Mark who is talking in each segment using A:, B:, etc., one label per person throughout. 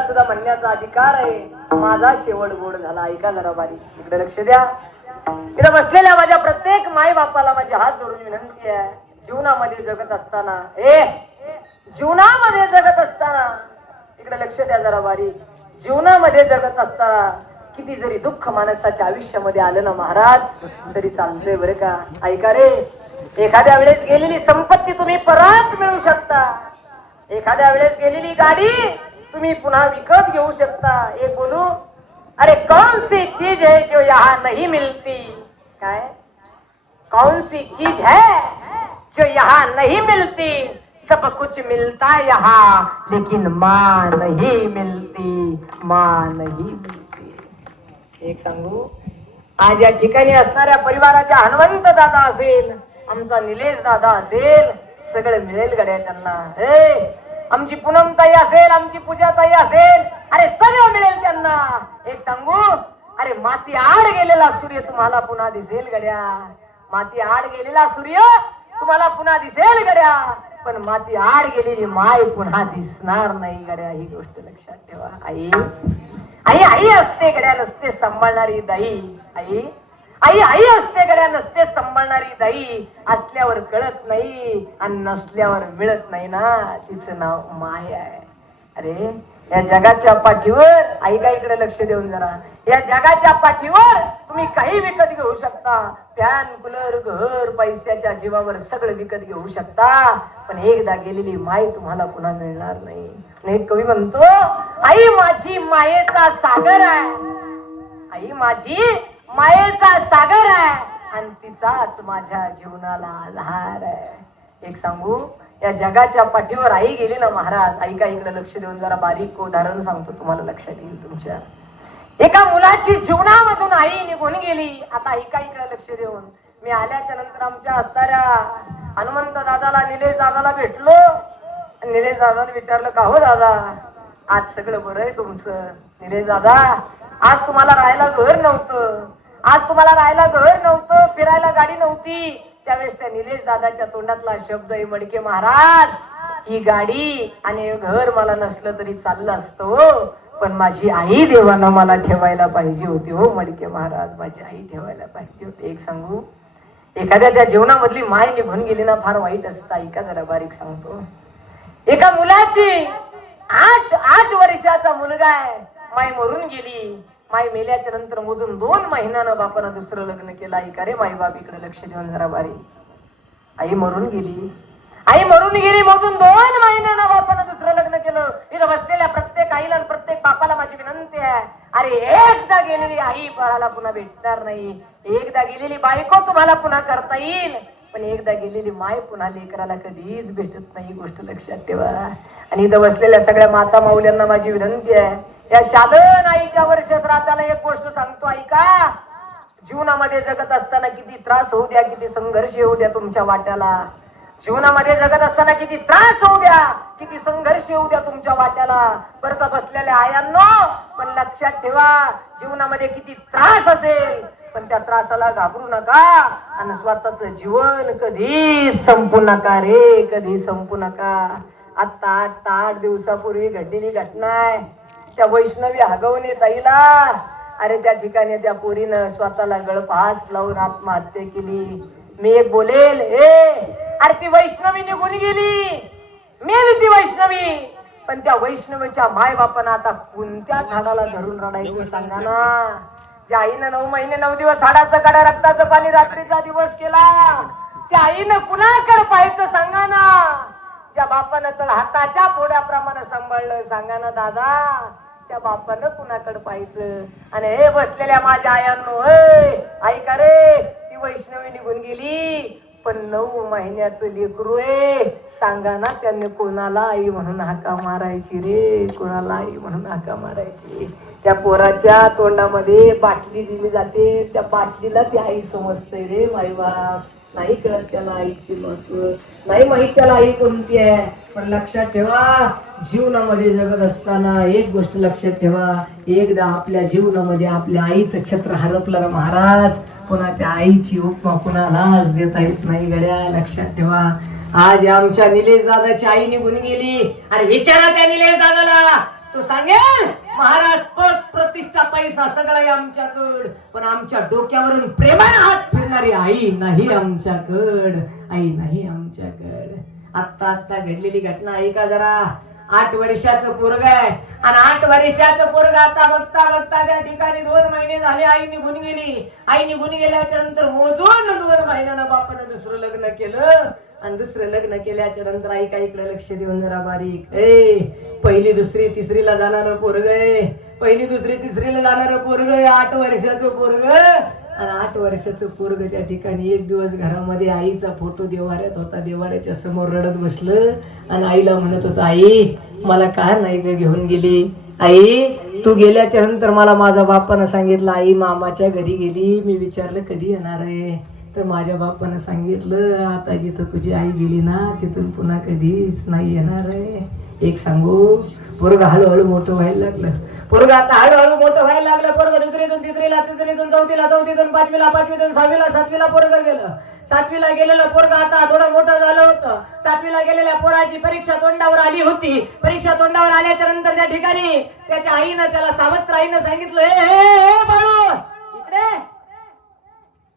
A: सुद्धा म्हणण्याचा अधिकार आहे. माझा शेवट गोड झाला. ऐका जरा बारी. इकडे लक्ष द्या. इथे बसलेल्या माझ्या प्रत्येक माई बापाला माझे हात जोडून विनंती आहे. जीवनामध्ये जगत असताना. ए जीवनामध्ये जगत असताना. इकडे लक्ष द्या जरा बारी. जीवनामध्ये जगत असताना किती जरी दुःख माणसाच्या आयुष्यामध्ये आलं ना महाराज तरी चालतंय बरं का. ऐका रे. एखाद्या वेळेस गेलेली संपत्ती तुम्ही परत मिळू शकता. एखाद्या वेळेस गेलेली गाडी तुम्ही पुन्हा विकत घेऊ शकता. हे बोलू अरे कौन सी चीज है जो यहाँ नहीं मिलती? काय? कौन सी चीज है जो यहाँ नहीं मिलती? सब कुछ मिलता यहाँ लेकिन माँ नहीं मिलती माँ नहीं मिलती. एक सांगू आज या ठिकाणी असणाऱ्या परिवाराच्या हनुमंत दादा असेल आमचा निलेश दादा असेल सगळं मिळेल गड्या त्यांना. हे आमची पूनमताई असेल आमची पूजाताई असेल अरे सगळं मिळेल त्यांना. एक सांगू? अरे माती आड गेलेला सूर्य तुम्हाला पुन्हा दिसेल गड्या. माती आड गेलेला सूर्य तुम्हाला पुन्हा दिसेल गड्या. पण माती आड गेलेली माय पुन्हा दिसणार नाही गड्या. ही गोष्ट लक्षात ठेवा. आई. आई आई असते गड्या. नसते सांभाळणारी दाई. आई. आई आई असते गड्या नसते सांभाळणारी दाई. असल्यावर कळत नाही आणि नसल्यावर मिळत नाही ना. तिचं नाव माय आहे. अरे या जगाच्या पाठीवर आई का इकडे लक्ष देऊन जरा? या जगाच्या पाठीवर तुम्ही काही विकत घेऊ शकता. फॅन कूलर घर पैशाच्या जीवावर सगळं विकत घेऊ शकता. पण एकदा गेलेली माय तुम्हाला पुन्हा मिळणार नाही. एक कवी म्हणतो आई माझी मायेचा सागर आहे. आई माझी मायेचा सागर आहे. आणि तिचाच माझ्या जीवनाला आधार आहे. एक सांगू या जगाच्या पाठीवर आई गेली ना महाराज आई का इकडे लक्ष देऊन जरा बारीक उदाहरण सांगतो तुम्हाला लक्षात येईल तुमच्या. एका मुलाची जीवनामधून आई निघून गेली. आता आई का इकडे लक्ष देऊन? मी आल्याच्यानंतर आमच्या असणाऱ्या हनुमंत दादाला निलेश दादाला भेटलो. निलेश दादाने विचारलं का हो दादा? आज सगळं बरं आहे तुमचं? निलेश दादा आज तुम्हाला राहायला घर नव्हतं. आज तुम्हाला राहायला घर नव्हतं फिरायला गाडी नव्हती. त्यावेळेस त्या निलेश दादाच्या तोंडातला शब्द आहे मडके महाराज ही गाडी आणि घर मला नसलं तरी चाललं असतं हो. पण माझी आई देवानं मला ठेवायला पाहिजे होती हो मडके महाराज. माझी आई ठेवायला पाहिजे होती. एक सांगू? एखाद्याच्या जीवनामधली माय निघून गेली ना फार वाईट असता. ऐका जरा बारीक सांगतो? एका मुलाची आठ आठ वर्षाचा मुलगा आहे. माय मरून गेली. माय मेल्याच्या नंतर मधून दोन महिन्यानं बापानं दुसरं लग्न केलं. आई का रे माई बाबीकडे लक्ष देऊन जरा बारी. आई मरून गेली. आई मरून गेली मधून दोन महिन्यानं बापानं दुसरं लग्न केलं. इथं बसलेल्या प्रत्येक आईला प्रत्येक बापाला माझी विनंती आहे. अरे एकदा गेलेली आई बाळाला पुन्हा भेटणार नाही. एकदा गेलेली बायको तुम्हाला पुन्हा करता येईल. पण एकदा गेलेली माय पुन्हा लेकराला कधीच भेटत नाही गोष्ट लक्षात ठेवा. आणि इथं बसलेल्या सगळ्या माता माऊल्यांना माझी विनंती आहे. या शालन आईच्या वर्ष एक गोष्ट सांगतो ऐका. जीवनामध्ये जगत असताना किती त्रास होऊ द्या किती संघर्ष होऊ द्या तुमच्या वाट्याला. जीवनामध्ये जगत असताना किती त्रास होऊ द्या किती संघर्ष होऊ द्या तुमच्या वाट्याला. परत बसलेल्या आयांनो पण लक्षात ठेवा जीवनामध्ये किती त्रास असेल. पण त्या त्रासाला घाबरू नका आणि स्वतःच जीवन कधी संपू नका रे कधी संपू नका. आता आठ आठ दिवसापूर्वी घडलेली घटना आहे त्या वैष्णवी हगवणे ताईला. अरे त्या ठिकाणी त्या पोरीनं स्वतःला गळफास लावून आत्महत्या केली. मी एक बोलेल ए अरे ती वैष्णवी निघून गेली. मेली ती वैष्णवी. पण त्या वैष्णवीच्या माय बापानं आता कोणत्या झाडाला धरून रडायचं सांगा ना ज्या आईनं नऊ महिने नऊ दिवस हाडाचं काढा रक्ताचं पाणी रात्रीचा दिवस केला. त्या आईनं कुणाकडे पाहायचं सांगा ना ज्या बापानं तर हाताच्या फोड्याप्रमाणे सांभाळलं. सांगा ना दादा त्या बापानं कुणाकडे पाहायचं आणि हे बसलेल्या माझ्या आयांनो ऐका रे ती वैष्णवी निघून गेली. पण नऊ महिन्याचं लेकरू आहे. सांगा ना त्यांनी कोणाला आई म्हणून हाका मारायची रे? कोणाला आई म्हणून हाका मारायची? त्या पोराच्या तोंडामध्ये बाटली दिली जाते. त्या बाटलीला ती आई समजते रे माईबाप. नाही कळत त्याला आईची महत्त्व. नाही माहीत त्याला आई कोणती आहे. पण लक्षात ठेवा जीवनामध्ये जगत असताना एक गोष्ट लक्षात ठेवा. एकदा आपल्या जीवनामध्ये आपल्या आईचं छत्र हरपलं ना महाराज? पुन्हा त्या आईची उपमा कुणालाच देता येत नाही गड्या? लक्षात ठेवा. आज आमच्या निलेश दादाची आई निघून गेली. अरे विचारा त्या निलेश दादाला. तो सांगेल? महाराज पद प्रतिष्ठा पैसा सगळा आहे आमच्याकड. पण आमच्या डोक्यावरून प्रेमाने हात फिरणारी आई नाही आमच्याकड. आई नाही आमच्याकड. आत्ता आत्ता घडलेली घटना ऐका जरा. आठ वर्षाचं पोरग आहे. आणि आठ वर्षाचं पोरग आता बघता बघता त्या ठिकाणी दोन महिने झाले आई निघून गेली. आई निघून गेल्याच्यानंतर मोजून दोन महिन्यानं बापानं दुसरं लग्न केलं. आणि दुसरं लग्न केल्याच्यानंतर आई का इकडे लक्ष देऊन जरा बारीक. ए पहिली दुसरी तिसरीला जाणार पोरग पहिली दुसरी तिसरीला जाणार पोरग आठ वर्षाचं पोरग. आणि आठ वर्षाचं पोरग त्या ठिकाणी एक दिवस घरामध्ये आईचा फोटो देवाऱ्यात होता. देवाऱ्याच्या समोर रडत बसलं. आणि आईला म्हणत होता आई मला का नाही ग घेऊन गेली? आई तू गेल्याच्यानंतर मला माझा बापानं सांगितलं आई मामाच्या घरी गेली. मी विचारलं कधी येणार आहे? तर माझ्या बापानं सांगितलं आता जिथं तुझी आई गेली ना तिथून पुन्हा कधीच नाही येणार आहे एक सांगू पोरग हळूहळू मोठं व्हायला लागलं. पोरग आता हळूहळू मोठं व्हायला लागलं. पोरग दुसरीतून तिसरीला तिसरीतून चौथीला चौथीतून पाचवीला पाचवीतून सहावीला सातवीला पोरग गेलं. सातवीला गेलेलं पोरग आता थोडं मोठं झालं होतं. सातवीला गेलेल्या पोराची परीक्षा तोंडावर आली होती. परीक्षा तोंडावर आल्याच्यानंतर त्या ठिकाणी त्याच्या आईनं त्याला सावत्र आईनं सांगितलं हे ए, बाळू इकडे.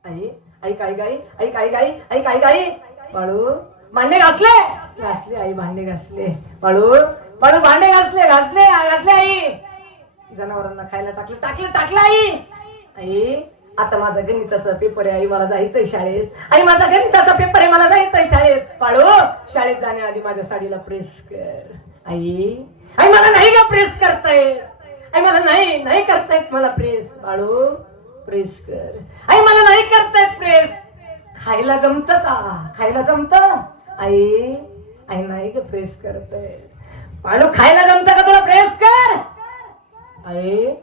A: आई आई काय गाई? आई काय गाई? आई काय गाई? बाळू. भांडे घासले. घासले आई भांडे घासले. बाळू. बाळू भांडे घासले घासले घासले आई. जनावरांना खायला टाकलं टाकलं टाकलं आई. आई आता माझा गणिताचा पेपर आहे आई मला जायचंय शाळेत. आई माझा गणिताचा पेपर आहे मला जायचंय शाळेत. बाळू शाळेत जाण्याआधी माझ्या साडीला प्रेस कर. आई आई मला नाही का प्रेस करताय आई मला नाही नाही करतायत मला प्रेस पाळू प्रेस कर. आई मला नाही करतायत प्रेस. खायला जमत का? खायला जमत? आई आई नाही ग प्रेस करतय. पाडू खायला जमत का तुला प्रेस कर? आई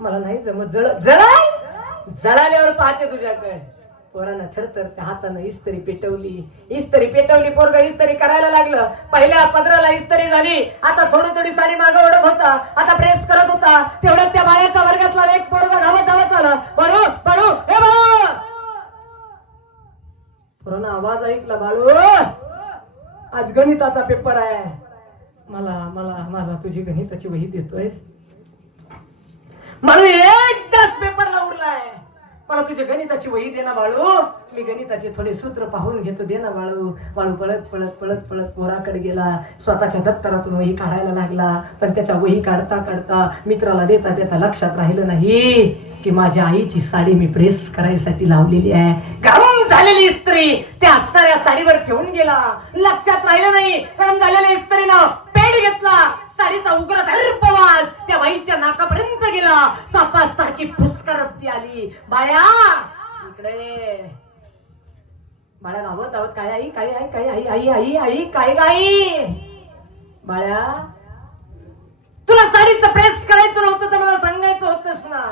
A: मला नाही जमत. जळ जळाय? जळाल्यावर पाहते तुझ्याकडे. पोरानं थरथर त्या हातानं इस्त्री पेटवली. इस्त्री पेटवली पोरग इस्त्री करायला लागलं. पहिल्या पदराला इस्त्री झाली. आता थोडी थोडी साडी मागं ओढत होता. आता प्रेस करत होता. तेवढ्यात त्या बाळ्याचा वर्गातला एक पोरग धावत धावत आला. बाळू बाळू हे बाळू! पोरानं आवाज ऐकला बाळू! आज गणिताचा पेपर आहे. मला मला मला तुझी गणिताची वही देतोयस? म्हणून एकदाच पेपरला उरलाय. मला तुझ्या गणिताची वही देना बाळू. मी गणिताचे थोडे सूत्र पाहून घेतो देना बाळू. बाळू पळत पळत पळत पळत पोराकडे गेला. स्वतःच्या दप्तरातून वही काढायला लागला. पण त्याच्या वही काढता काढता मित्राला देता देता लक्षात राहिलं नाही की माझ्या आईची साडी मी प्रेस करायसाठी लावलेली आहे. गरम झालेली इस्त्री. त्या असणाऱ्या साडीवर ठेवून गेला. लक्षात राहिलं नाही. गरम झालेल्या इस्त्रीनं पेड घेतला. सारीचा उग्र धर्पवास त्या बाईच्या नाकापर्यंत गेला. सापासारखी फुसकारत ती आली. बाया इकडे. बाळा धावत धावत. काय आई काय आई काय आई आई आई आई काय गाई? बाळ्या तुला साडीचं प्रेस करायचं नव्हतं तर मला सांगायचं होतंस ना.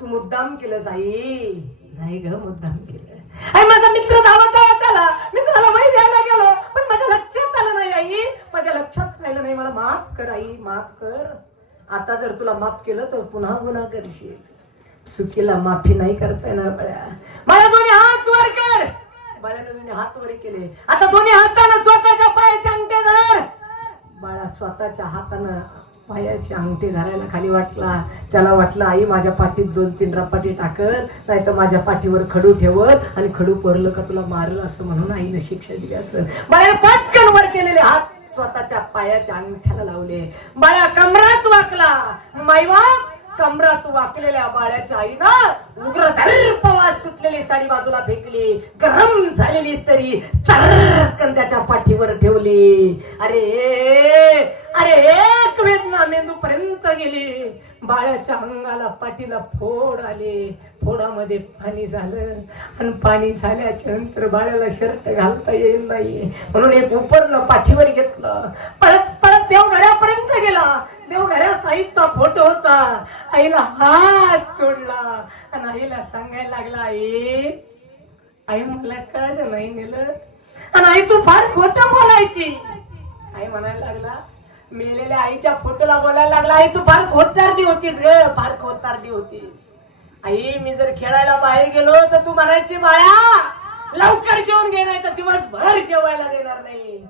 A: तू मुद्दाम केलंस आई नाही ग मुद्दाम केलं. आई माझा मित्र धावत धावत आला मित्राला वही द्यायला गेलो पण माझ्या लक्षात आलं नाही आई माझ्या लक्षात राहिलं नाही मला माफ कर आई माफ कर. आता जर तुला माफ केलं तर पुन्हा गुन्हा करशील. चुकीला माफी नाही करता येणार बळ्या. मला दोन्ही हात वर कर. बाळ्याने दोन्ही हात वर केले. आता दोन्ही हातानं स्वतःच्या पायाचे अंगठे धर. बाळा स्वतःच्या हातानं पायाची अंगठी धरायला खाली वाटला. त्याला वाटलं आई माझ्या पाठीत दोन तीन रपाटी टाकल नाही तर माझ्या पाठीवर खडू ठेवत आणि खडू कोरलं का तुला मारलं? असं म्हणून आईने शिक्षा दिली असं. बाळ्याने पटकन वर केलेले हात स्वतःच्या पायाच्या अंगठ्याला लावले बाळा कमरात वाकला. माईवा कमरात वाकलेल्या बाळ्याच्या आईनं उग्र दर्पवास सुटलेली साडी बाजूला फेकली. गरम झालेली तरी चरकन त्याच्या पाठीवर ठेवली. अरे अरे एक वेदना मेंदू पर्यंत गेली. बाळ्याच्या अंगाला पाठीला फोड आले. फोडामध्ये पाणी झालं. आणि पाणी झाल्याच्यानंतर बाळ्याला शर्ट घालता येईल नाही. म्हणून एक उपरनं पाठीवर घेतलं. पळत पळत देवघरापर्यंत गेला. देवघरात आईचा फोटो होता. आईला हात सोडला आणि आईला सांगायला लागला आई आई मला का नाही नेलं. आणि आई तू फार खोट बोलायची. आई म्हणायला लागला मेलेल्या आईच्या फोटोला बोलायला लागला आई तू फार खोतारडी होतीस ग फार खोतारडी होतीस. आई मी जर खेळायला बाहेर गेलो तर तू म्हणायची बाळा लवकर जेवण घे नाही तर दिवसभर जेवायला देणार नाही.